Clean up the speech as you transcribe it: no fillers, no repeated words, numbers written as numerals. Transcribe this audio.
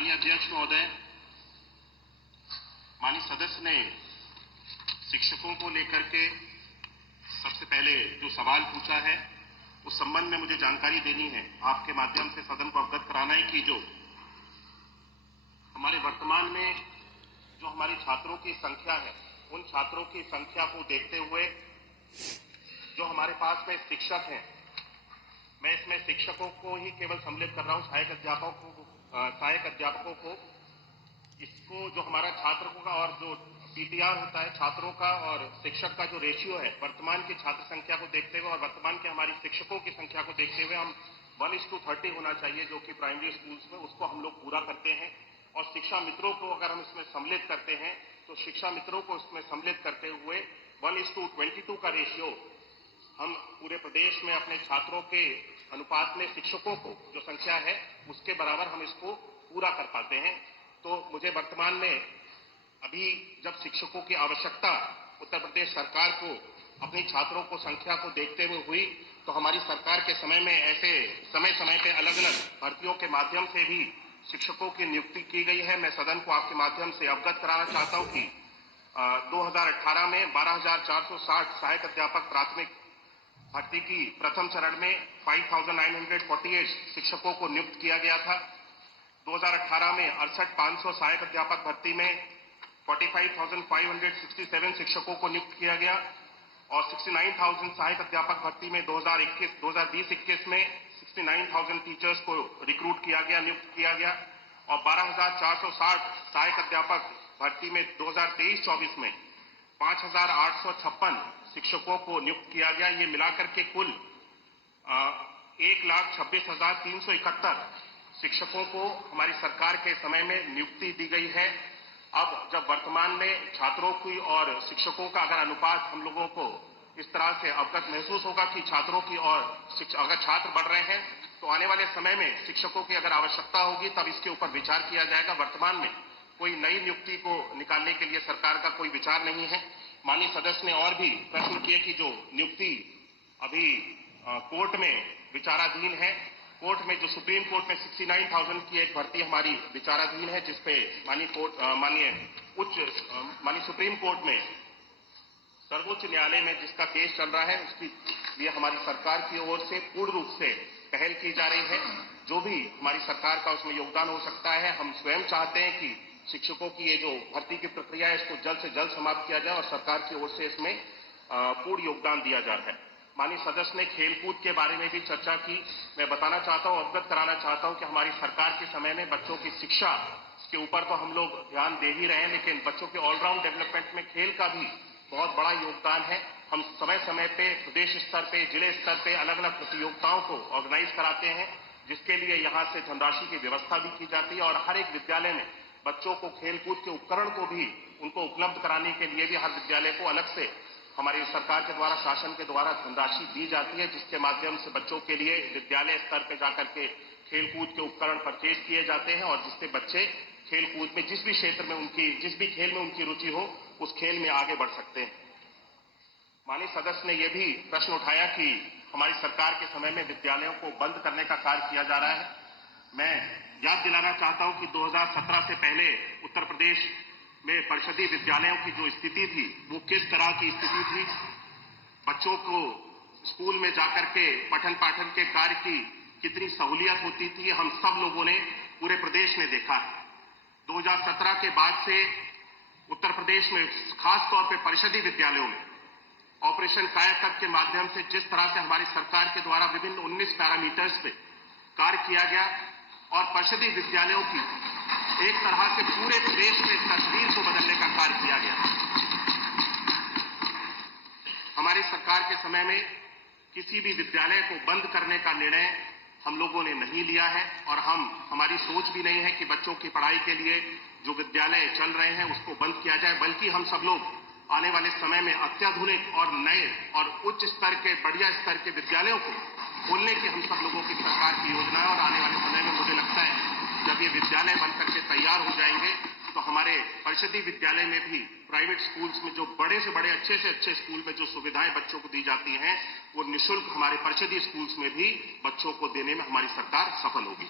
माननीय अध्यक्ष महोदय, माननीय सदस्य ने शिक्षकों को लेकर के सबसे पहले जो सवाल पूछा है उस संबंध में मुझे जानकारी देनी है, आपके माध्यम से सदन को अवगत कराना है कि जो हमारे वर्तमान में जो हमारे छात्रों की संख्या है, उन छात्रों की संख्या को देखते हुए जो हमारे पास में शिक्षक हैं, मैं इसमें शिक्षकों को ही केवल सम्मिलित कर रहा हूं, सहायक अध्यापकों को, इसको जो हमारा छात्रों का और जो पीटीआर होता है छात्रों का और शिक्षक का जो रेशियो है, वर्तमान की छात्र संख्या को देखते हुए और वर्तमान के हमारी शिक्षकों की संख्या को देखते हुए हम 1:30 होना चाहिए, जो कि प्राइमरी स्कूल्स में उसको हम लोग पूरा करते हैं। और शिक्षा मित्रों को अगर हम इसमें सम्मिलित करते हैं तो शिक्षा मित्रों को इसमें सम्मिलित करते हुए 1:22 का रेशियो हम पूरे प्रदेश में अपने छात्रों के अनुपात में शिक्षकों को जो संख्या है उसके बराबर हम इसको पूरा कर पाते हैं। तो मुझे वर्तमान में अभी जब शिक्षकों की आवश्यकता उत्तर प्रदेश सरकार को अपनी छात्रों को संख्या को देखते हुए हुई, तो हमारी सरकार के समय में ऐसे समय समय पे अलग अलग भर्तियों के माध्यम से भी शिक्षकों की नियुक्ति की गई है। मैं सदन को आपके माध्यम से अवगत कराना चाहता हूं कि 2018 में 12,460 सहायक अध्यापक प्राथमिक भर्ती की प्रथम चरण में 5,948 शिक्षकों को नियुक्त किया गया था। 2018 में 68,500 सहायक अध्यापक भर्ती में 45,567 शिक्षकों को नियुक्त किया गया और 69,000 सहायक अध्यापक भर्ती में 2020-21 में 69,000 टीचर्स को रिक्रूट किया गया, नियुक्त किया गया और 12,460 सहायक अध्यापक भर्ती में 2023-24 में 5,856 शिक्षकों को नियुक्त किया गया। ये मिलाकर के कुल 1,26,371 शिक्षकों को हमारी सरकार के समय में नियुक्ति दी गई है। अब जब वर्तमान में छात्रों की और शिक्षकों का अगर अनुपात हम लोगों को इस तरह से अवगत महसूस होगा कि छात्रों की और अगर छात्र बढ़ रहे हैं तो आने वाले समय में शिक्षकों की अगर आवश्यकता होगी तब इसके ऊपर विचार किया जाएगा। वर्तमान में कोई नई नियुक्ति को निकालने के लिए सरकार का कोई विचार नहीं है। माननीय सदस्य ने और भी प्रश्न किए कि जो नियुक्ति अभी कोर्ट में विचाराधीन है, कोर्ट में जो सुप्रीम कोर्ट में 69,000 की एक भर्ती हमारी विचाराधीन है, जिसपे माननीय सुप्रीम कोर्ट में सर्वोच्च न्यायालय में जिसका केस चल रहा है, उसकी लिए हमारी सरकार की ओर से पूर्ण रूप से पहल की जा रही है। जो भी हमारी सरकार का उसमें योगदान हो सकता है, हम स्वयं चाहते हैं कि शिक्षकों की ये जो भर्ती की प्रक्रिया है इसको जल्द से जल्द समाप्त किया जाए और सरकार की ओर से इसमें पूर्ण योगदान दिया जा रहा है। माननीय सदस्य ने खेलकूद के बारे में भी चर्चा की। मैं बताना चाहता हूं, अवगत कराना चाहता हूं कि हमारी सरकार के समय में बच्चों की शिक्षा के ऊपर तो हम लोग ध्यान दे ही रहे हैं, लेकिन बच्चों के ऑलराउंड डेवलपमेंट में खेल का भी बहुत बड़ा योगदान है। हम समय समय पे प्रदेश स्तर पे, जिले स्तर पे अलग अलग प्रतियोगिताओं को ऑर्गेनाइज कराते हैं, जिसके लिए यहाँ से धनराशि की व्यवस्था भी की जाती है और हर एक विद्यालय में बच्चों को खेलकूद के उपकरण को भी उनको उपलब्ध कराने के लिए भी हर विद्यालय को अलग से हमारी सरकार के द्वारा, शासन के द्वारा धनराशि दी जाती है, जिसके माध्यम से बच्चों के लिए विद्यालय स्तर पर जाकर के खेलकूद के उपकरण परचेज किए जाते हैं और जिससे बच्चे खेलकूद में जिस भी क्षेत्र में जिस भी खेल में उनकी रुचि हो उस खेल में आगे बढ़ सकते हैं। माननीय सदस्य ने यह भी प्रश्न उठाया कि हमारी सरकार के समय में विद्यालयों को बंद करने का कार्य किया जा रहा है। मैं याद दिलाना चाहता हूं कि 2017 से पहले उत्तर प्रदेश में परिषदीय विद्यालयों की जो स्थिति थी वो किस तरह की स्थिति थी। बच्चों को स्कूल में जाकर के पठन पाठन के कार्य की कितनी सहूलियत होती थी, हम सब लोगों ने पूरे प्रदेश में देखा है। 2017 के बाद से उत्तर प्रदेश में खास तौर पर परिषदीय विद्यालयों में ऑपरेशन कायाकल्प के माध्यम से जिस तरह से हमारी सरकार के द्वारा विभिन्न 19 पैरामीटर्स पे कार्य किया गया और परिषदीय विद्यालयों की एक तरह से पूरे प्रदेश में तस्वीर को बदलने का कार्य किया गया। हमारी सरकार के समय में किसी भी विद्यालय को बंद करने का निर्णय हम लोगों ने नहीं लिया है और हमारी सोच भी नहीं है कि बच्चों की पढ़ाई के लिए जो विद्यालय चल रहे हैं उसको बंद किया जाए, बल्कि हम सब लोग आने वाले समय में अत्याधुनिक और नए और उच्च स्तर के, बढ़िया स्तर के विद्यालयों को खोलने की हम सब लोगों की सरकार की योजना है। और आने वाले समय में मुझे लगता है जब ये विद्यालय बनकर के तैयार हो जाएंगे तो हमारे परिषदीय विद्यालय में भी प्राइवेट स्कूल्स में जो बड़े से बड़े अच्छे से अच्छे स्कूल में जो सुविधाएं बच्चों को दी जाती हैं वो निःशुल्क हमारे परिषदीय स्कूल्स में भी बच्चों को देने में हमारी सरकार सफल होगी।